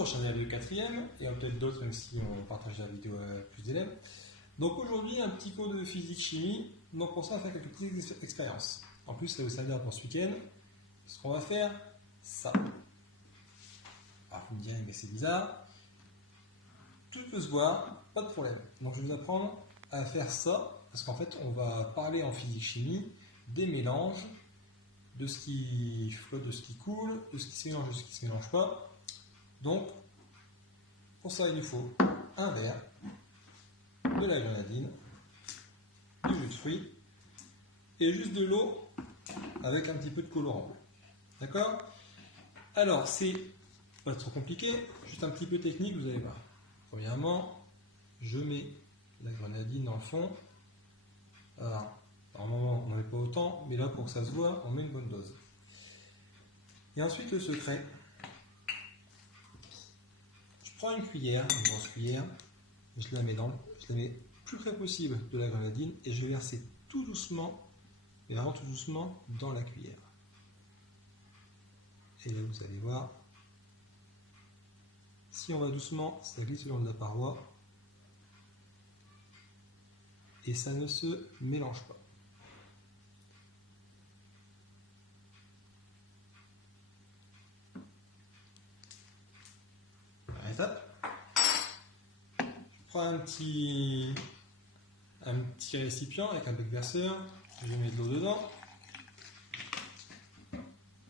Bonjour, je suis un élève de 4e, et peut-être d'autres même si on partage la vidéo à plus d'élèves. Donc aujourd'hui, un petit cours de physique-chimie, donc pour ça on va faire quelques petites expériences. En plus, ça vous servira pour ce week-end. Ce qu'on va faire, ça. Alors vous me direz, mais c'est bizarre. Tout peut se voir, pas de problème. Donc je vais vous apprendre à faire ça, parce qu'en fait on va parler en physique-chimie des mélanges, de ce qui flotte, de ce qui coule, de ce qui se mélange, de ce qui ne se mélange pas. Donc, pour ça, il nous faut un verre, de la grenadine, du jus de fruits et juste de l'eau avec un petit peu de colorant bleu. D'accord? Alors, c'est pas trop compliqué, juste un petit peu technique, vous allez voir. Premièrement, je mets la grenadine dans le fond. Alors, normalement, on n'en met pas autant, mais là, pour que ça se voit, on met une bonne dose. Et ensuite, le secret. Je prends une cuillère, une grosse cuillère, je la mets plus près possible de la grenadine et je vais verser tout doucement, mais vraiment tout doucement, dans la cuillère. Et là, vous allez voir, si on va doucement, ça glisse le long de la paroi et ça ne se mélange pas. Première étape. Je prends un petit récipient avec un bec verseur, je mets de l'eau dedans.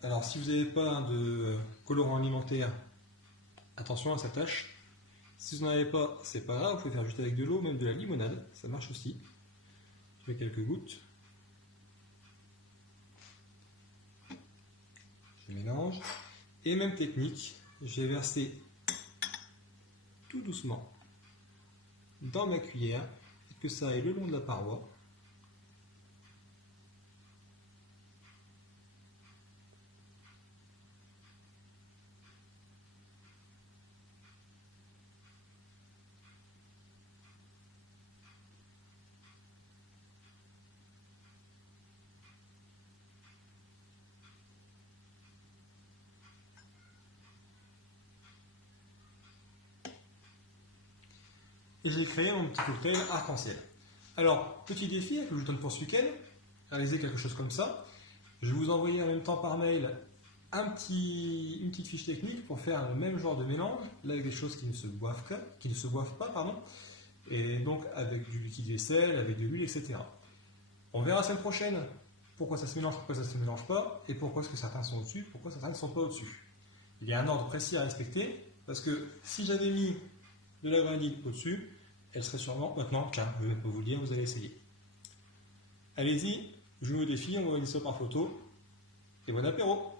Alors si vous n'avez pas de colorant alimentaire, attention à sa tâche. Si vous n'en avez pas, c'est pas grave, vous pouvez faire juste avec de l'eau, même de la limonade, ça marche aussi. Je mets quelques gouttes. Je mélange. Et même technique, je vais verser tout doucement dans ma cuillère et que ça aille le long de la paroi. Et j'ai créé mon petit cocktail arc-en-ciel. Alors, petit défi que je vous donne pour ce week-end, réaliser quelque chose comme ça. Je vais vous envoyer en même temps par mail une petite fiche technique pour faire le même genre de mélange, là avec des choses qui ne se boivent pas, pardon, et donc avec du liquide vaisselle, avec de l'huile, etc. On verra la semaine prochaine pourquoi ça se mélange, pourquoi ça ne se mélange pas, et pourquoi est-ce que certains sont au-dessus, pourquoi certains ne sont pas au-dessus. Il y a un ordre précis à respecter, parce que si j'avais mis de la grenadine au-dessus, elle serait sûrement maintenant, tiens, je ne vais pas vous le dire, vous allez essayer. Allez-y, je vous mets au défi, on va organiser ça par photo, et bon apéro!